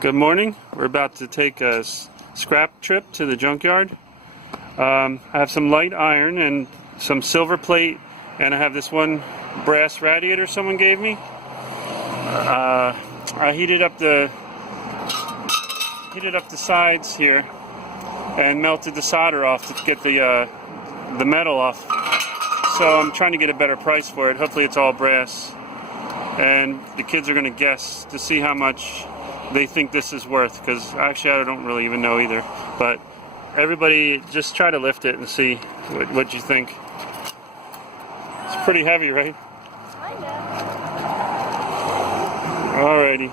Good morning. We're about to take a scrap trip to the junkyard. I have some light iron and some silver plate, and I have this one brass radiator someone gave me. I heated up the sides here and melted the solder off to get the metal off. So I'm trying to get a better price for it. Hopefully it's all brass. And the kids are going to guess to see how much they think this is worth, because actually I don't really even know either. But everybody just try to lift it and see what you think. It's pretty heavy, right? Kinda. Alrighty.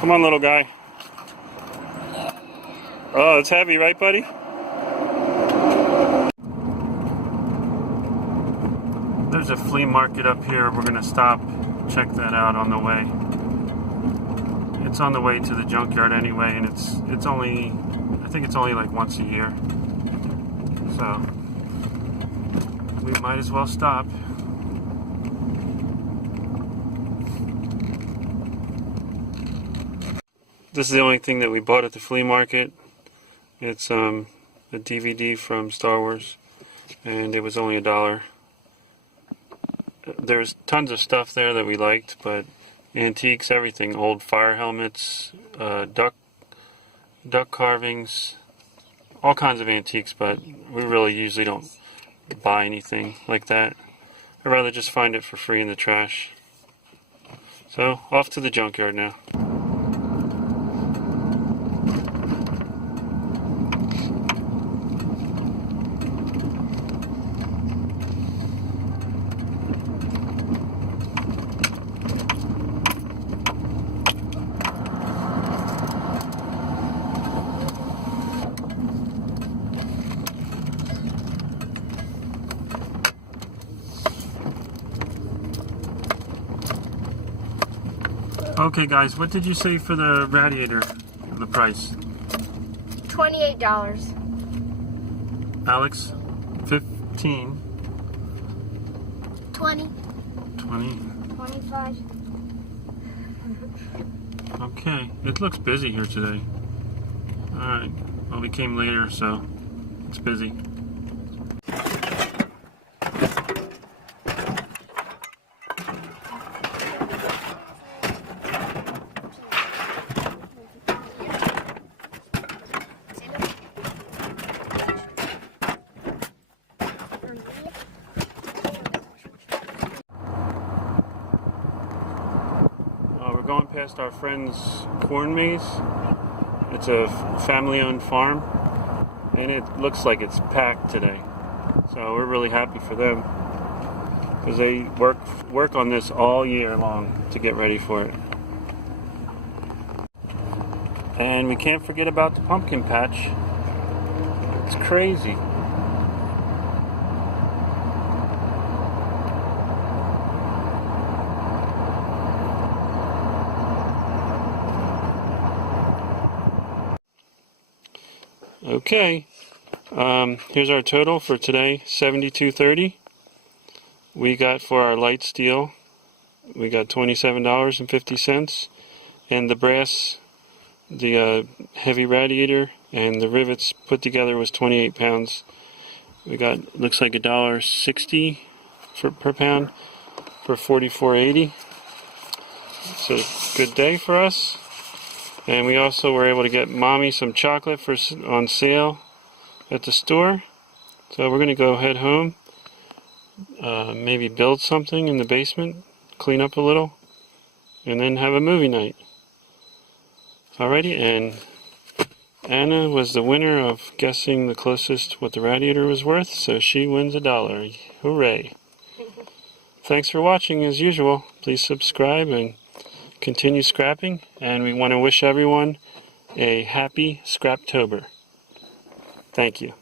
Come on, little guy. Oh, it's heavy, right, buddy? There's a flea market up here. We're gonna stop, check that out on the way. It's on the way to the junkyard anyway, and it's only, I think it's only like once a year. So we might as well stop. This is the only thing that we bought at the flea market. It's a DVD from Star Wars, and it was only $1. There's tons of stuff there that we liked, but antiques, everything, old fire helmets, duck carvings, all kinds of antiques, but we really usually don't buy anything like that. I'd rather just find it for free in the trash. So, off to the junkyard now. Okay guys, what did you say for the radiator, the price? $28. Alex? 15. 20. 20. 25. Okay, it looks busy here today. Alright, well we came later, so it's busy. We're going past our friend's corn maze. It's a family-owned farm, and it looks like it's packed today. So we're really happy for them, because they work on this all year long to get ready for it. And we can't forget about the pumpkin patch. It's crazy. Okay, here's our total for today, $72.30. We got for our light steel, we got $27.50, and the brass, the heavy radiator, and the rivets put together was 28 pounds. We got, looks like $1.60 per pound for $44.80. It's a good day for us. And we also were able to get Mommy some chocolate on sale at the store. So we're going to go head home, maybe build something in the basement, clean up a little, and then have a movie night. Alrighty, and Anna was the winner of guessing the closest what the radiator was worth, so she wins $1. Hooray! Thanks for watching as usual. Please subscribe and continue scrapping, and we want to wish everyone a happy Scraptober. Thank you.